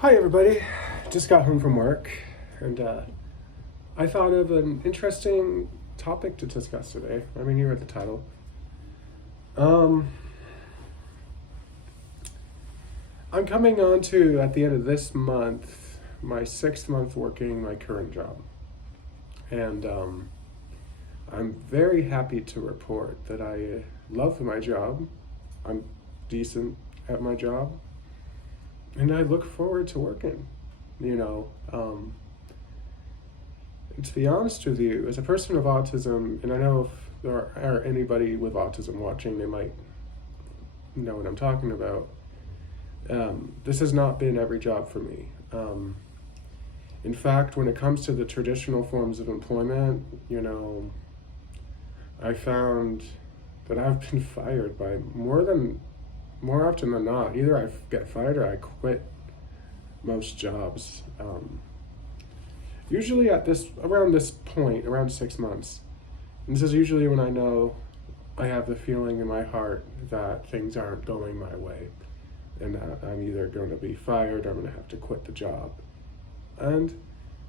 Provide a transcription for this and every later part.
Hi everybody, just got home from work and I thought of an interesting topic to discuss today. I mean, you read the title. Um, I'm coming on to, at the end of this month, my 6th month working my current job. And I'm very happy to report that I love my job. I'm decent at my job. And I look forward to working, you know. To be honest with you, as a person of autism, and I know if there are anybody with autism watching, they might know what I'm talking about. This has not been every job for me. In fact, when it comes to the traditional forms of employment, I found that I've been fired by more often than not. Either I get fired or I quit most jobs. Usually around this point, around 6 months. And this is usually when I know I have the feeling in my heart that things aren't going my way and that I'm either going to be fired or I'm going to have to quit the job. And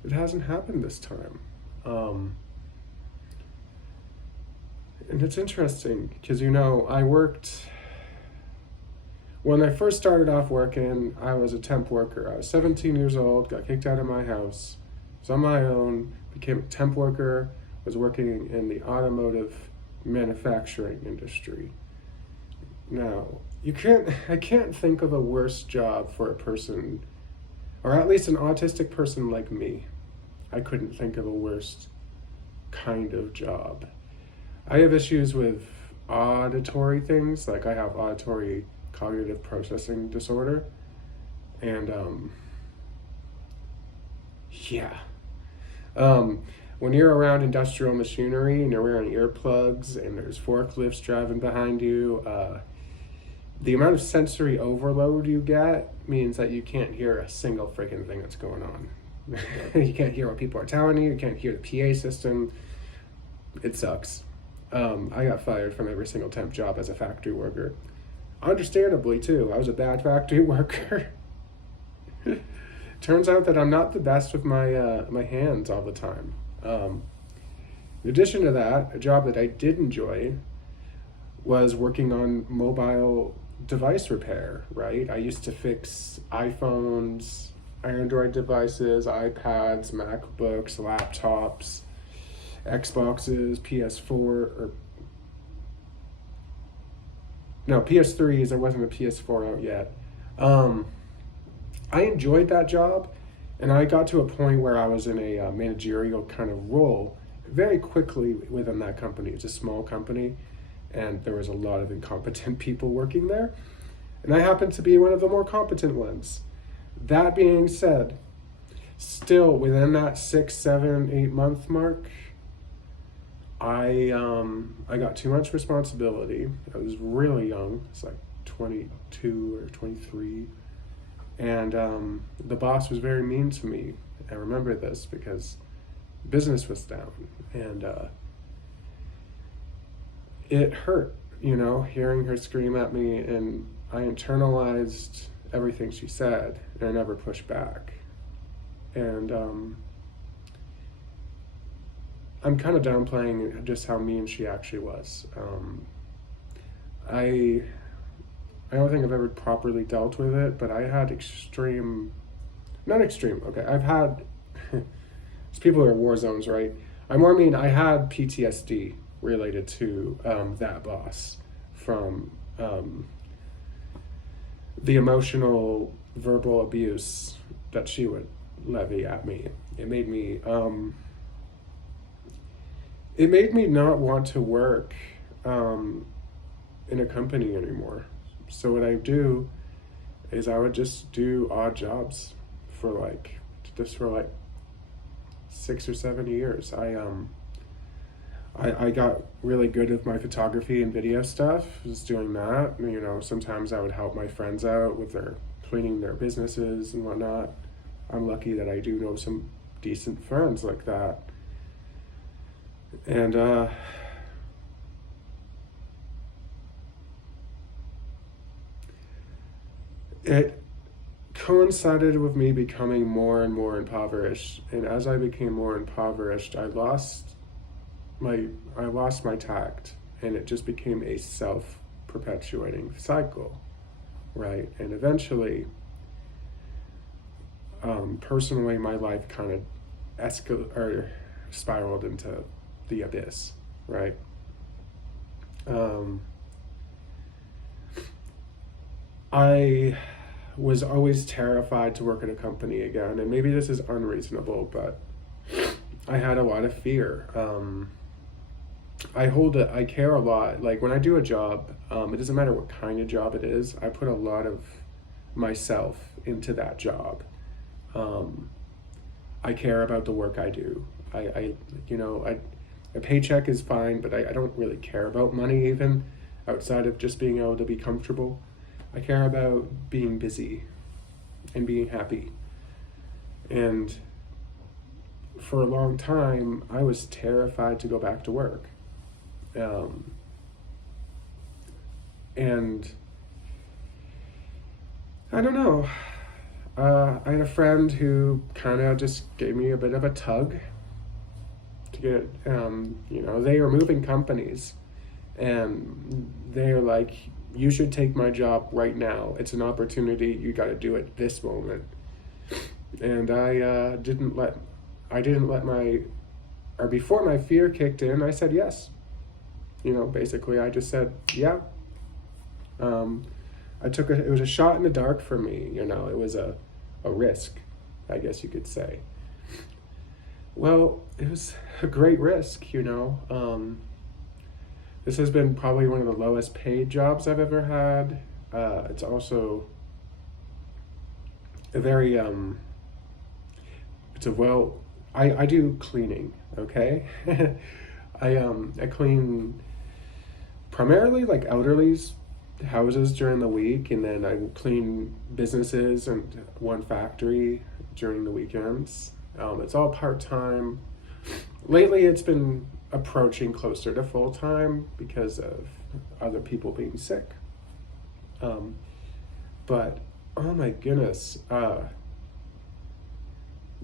it hasn't happened this time. And it's interesting because, when I first started off working, I was a temp worker. I was 17 years old, got kicked out of my house, was on my own, became a temp worker, was working in the automotive manufacturing industry. Now, I can't think of a worse job for a person, or at least an autistic person like me. I couldn't think of a worse kind of job. I have issues with auditory things, like I have auditory cognitive processing disorder, and when you're around industrial machinery and you're wearing earplugs and there's forklifts driving behind you, the amount of sensory overload you get means that you can't hear a single freaking thing that's going on. You can't hear what people are telling you. You can't hear the PA system. It sucks. I got fired from every single temp job as a factory worker. Understandably, too. I was a bad factory worker. Turns out that I'm not the best with my hands all the time. In addition to that, a job that I did enjoy was working on mobile device repair, right? I used to fix iPhones, Android devices, iPads, MacBooks, laptops, Xboxes, PS3s. There wasn't a PS4 out yet. I enjoyed that job, and I got to a point where I was in a managerial kind of role very quickly within that company. It's a small company, and there was a lot of incompetent people working there, and I happened to be one of the more competent ones. That being said, still within that 6, 7, 8 month mark, I got too much responsibility. I was really young. It's like 22 or 23. And the boss was very mean to me. I remember this because business was down. And it hurt, hearing her scream at me. And I internalized everything she said. And I never pushed back. And I'm kind of downplaying just how mean she actually was. I don't think I've ever properly dealt with it, but I had not extreme, okay, I've had, it's people who are war zones, right? I had PTSD related to that boss from the emotional verbal abuse that she would levy at me. It made me not want to work in a company anymore. So what I do is I would just do odd jobs for like 6 or 7 years. I got really good with my photography and video stuff, just doing that. Sometimes I would help my friends out with their cleaning their businesses and whatnot. I'm lucky that I do know some decent friends like that. And it coincided with me becoming more and more impoverished. And as I became more impoverished, I lost my tact, and it just became a self-perpetuating cycle, right? And eventually, personally, my life kind of spiraled into the abyss, right? I was always terrified to work at a company again, and maybe this is unreasonable, but I had a lot of fear. I care a lot. Like when I do a job, it doesn't matter what kind of job it is, I put a lot of myself into that job. I care about the work I do. A paycheck is fine, but I don't really care about money even outside of just being able to be comfortable. I care about being busy and being happy. And for a long time, I was terrified to go back to work. And I don't know. I had a friend who kind of just gave me a bit of a tug to get, they were moving companies, and they're like, you should take my job right now. It's an opportunity. You got to do it this moment. And I didn't let before my fear kicked in, I said yes. Basically I just said, yeah. It was a shot in the dark for me, it was a risk, I guess you could say. Well, it was a great risk, This has been probably one of the lowest paid jobs I've ever had. It's also a very, I do cleaning, okay? I clean primarily like elderly's houses during the week, and then I clean businesses and one factory during the weekends. It's all part-time. Lately it's been approaching closer to full-time because of other people being sick. But oh my goodness, I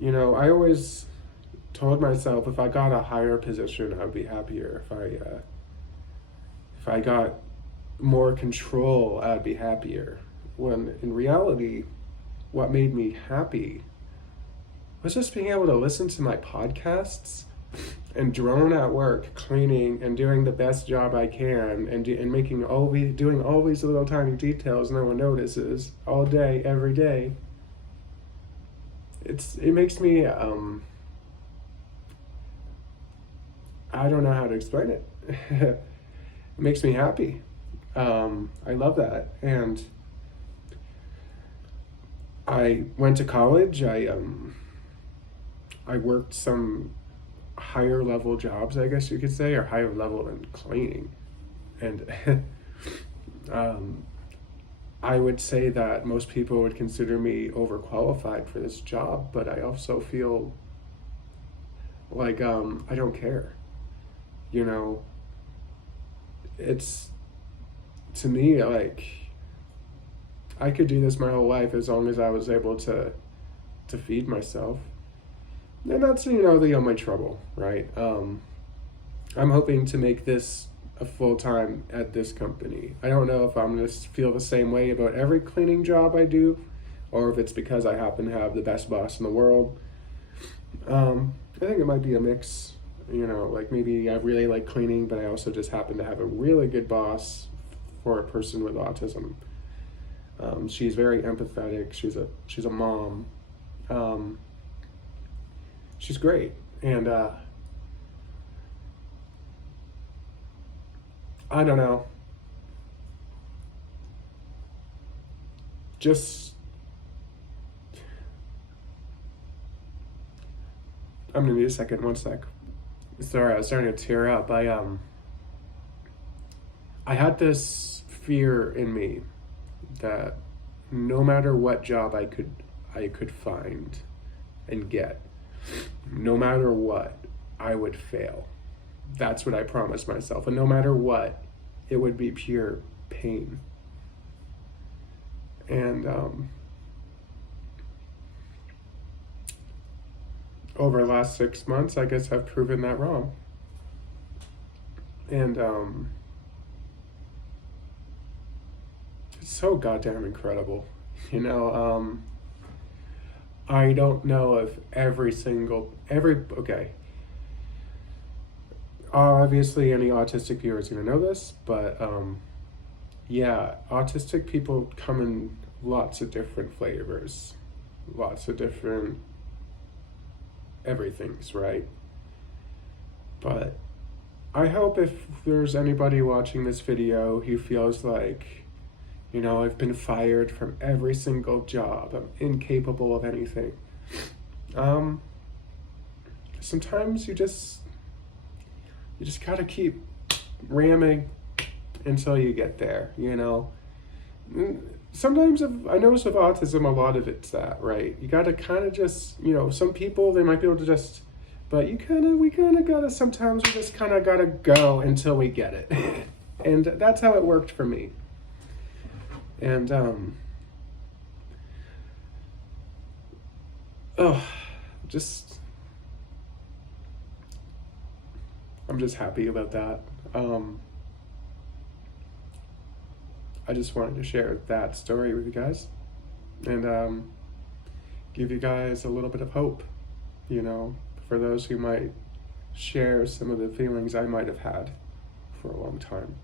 always told myself if I got a higher position, I'd be happier. If I got more control, I'd be happier. When in reality, what made me happy was just being able to listen to my podcasts and drone at work, cleaning and doing the best job I can, and doing all these little tiny details no one notices all day, every day. It makes me I don't know how to explain it. It makes me happy. I love that. And I went to college. I worked some higher level jobs, I guess you could say, or higher level than cleaning. And I would say that most people would consider me overqualified for this job, but I also feel like I don't care. It's, to me, like, I could do this my whole life as long as I was able to feed myself. And that's, the only trouble, right? I'm hoping to make this a full-time at this company. I don't know if I'm going to feel the same way about every cleaning job I do, or if it's because I happen to have the best boss in the world. I think it might be a mix, like maybe I really like cleaning, but I also just happen to have a really good boss for a person with autism. She's very empathetic. She's a mom. She's great. And I don't know. I'm gonna need a second, one sec. Sorry, I was starting to tear up. I had this fear in me that no matter what job I could find and get, no matter what, I would fail. That's what I promised myself. And no matter what, it would be pure pain. And over the last 6 months, I guess I've proven that wrong. And it's so goddamn incredible. I don't know if okay. Obviously, any autistic viewer is going to know this, but yeah, autistic people come in lots of different flavors, lots of different everythings, right? But I hope if there's anybody watching this video who feels like, I've been fired from every single job, I'm incapable of anything. Sometimes you just gotta keep ramming until you get there, Sometimes I notice with autism, a lot of it's that, right? You gotta kind of just, some people, they might be able to just, but we kind of gotta, sometimes we just kind of gotta go until we get it. And that's how it worked for me. And, I'm just happy about that. I just wanted to share that story with you guys and give you guys a little bit of hope, for those who might share some of the feelings I might have had for a long time.